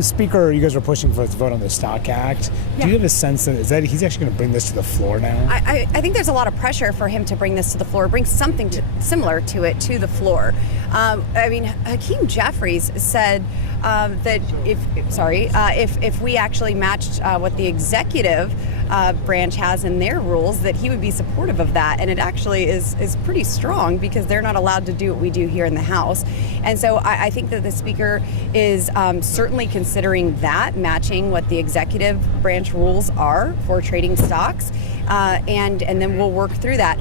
Speaker, you guys were pushing for this vote on the Stock Act. Do you have a sense that he's actually going to bring this to the floor now? I think there's a lot of pressure for him to bring this to the floor, bring something similar to it to the floor. Hakeem Jeffries said that if we actually matched what the executive branch has in their rules, that he would be supportive of that. And it actually is pretty strong because they're not allowed to do what we do here in the House. And so I think that the Speaker is certainly considering that, matching what the executive branch rules are for trading stocks. And then we'll work through that.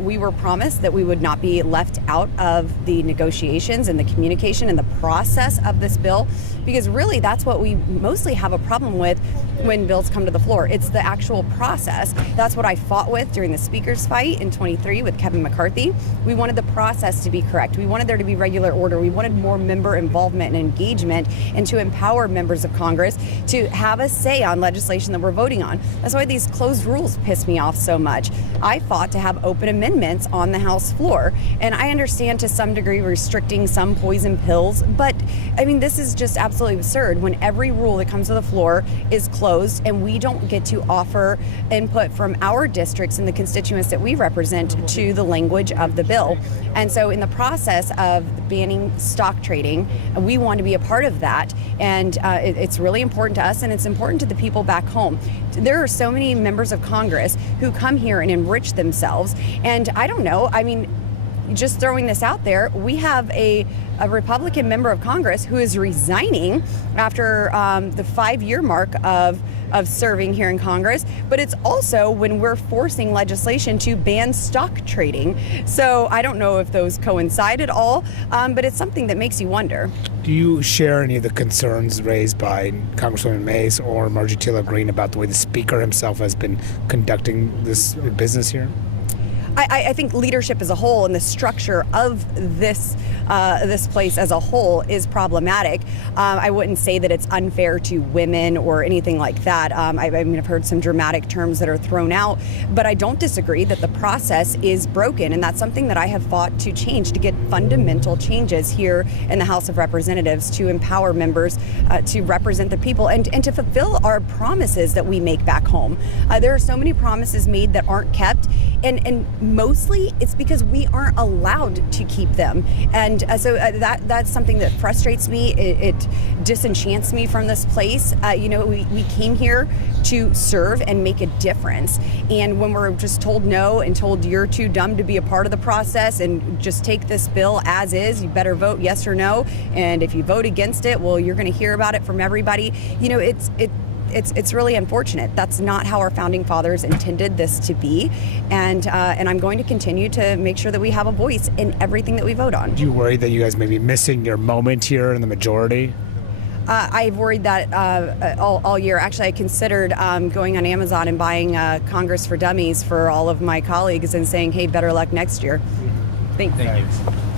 We were promised that we would not be left out of the negotiations and the communication and the process of this bill, because really that's what we mostly have a problem with when bills come to the floor. It's the actual process. That's what I fought with during the Speaker's fight in 23 with Kevin McCarthy. We wanted the process to be correct. We wanted there to be regular order. We wanted more member involvement and engagement, and to empower members of Congress to have a say on legislation that we're voting on. That's why these closed rules piss me off so much. I fought to have open amendments on the House floor, and I understand to some degree restricting some poison pills, but I mean, this is just absolutely absurd when every rule that comes to the floor is closed and we don't get to offer input from our districts and the constituents that we represent to the language of the bill. And so in the process of banning stock trading, we want to be a part of that, and it's really important to us, and it's important to the people back home. There are so many members of Congress who come here and enrich themselves, and I don't know, I mean, just throwing this out there, we have a Republican member of Congress who is resigning after the 5-year mark of serving here in Congress, but it's also when we're forcing legislation to ban stock trading. So I don't know if those coincide at all, but it's something that makes you wonder. Do you share any of the concerns raised by Congresswoman Mace or Marjorie Greene about the way the Speaker himself has been conducting this business here? I think leadership as a whole and the structure of this place as a whole is problematic. I wouldn't say that it's unfair to women or anything like that. I've heard some dramatic terms that are thrown out, but I don't disagree that the process is broken, and that's something that I have fought to change, to get fundamental changes here in the House of Representatives to empower members to represent the people and to fulfill our promises that we make back home. There are so many promises made that aren't kept, and mostly it's because we aren't allowed to keep them. And so that's something that frustrates me. It disenchants me from this place. We came here to serve and make a difference. And when we're just told no and told you're too dumb to be a part of the process and just take this bill as is, you better vote yes or no. And if you vote against it, well, you're going to hear about it from everybody. It's really unfortunate. That's not how our founding fathers intended this to be, and I'm going to continue to make sure that we have a voice in everything that we vote on. Do you worry that you guys may be missing your moment here in the majority? I've worried that all year. Actually, I considered going on Amazon and buying Congress for Dummies for all of my colleagues and saying, hey, better luck next year. Thank you.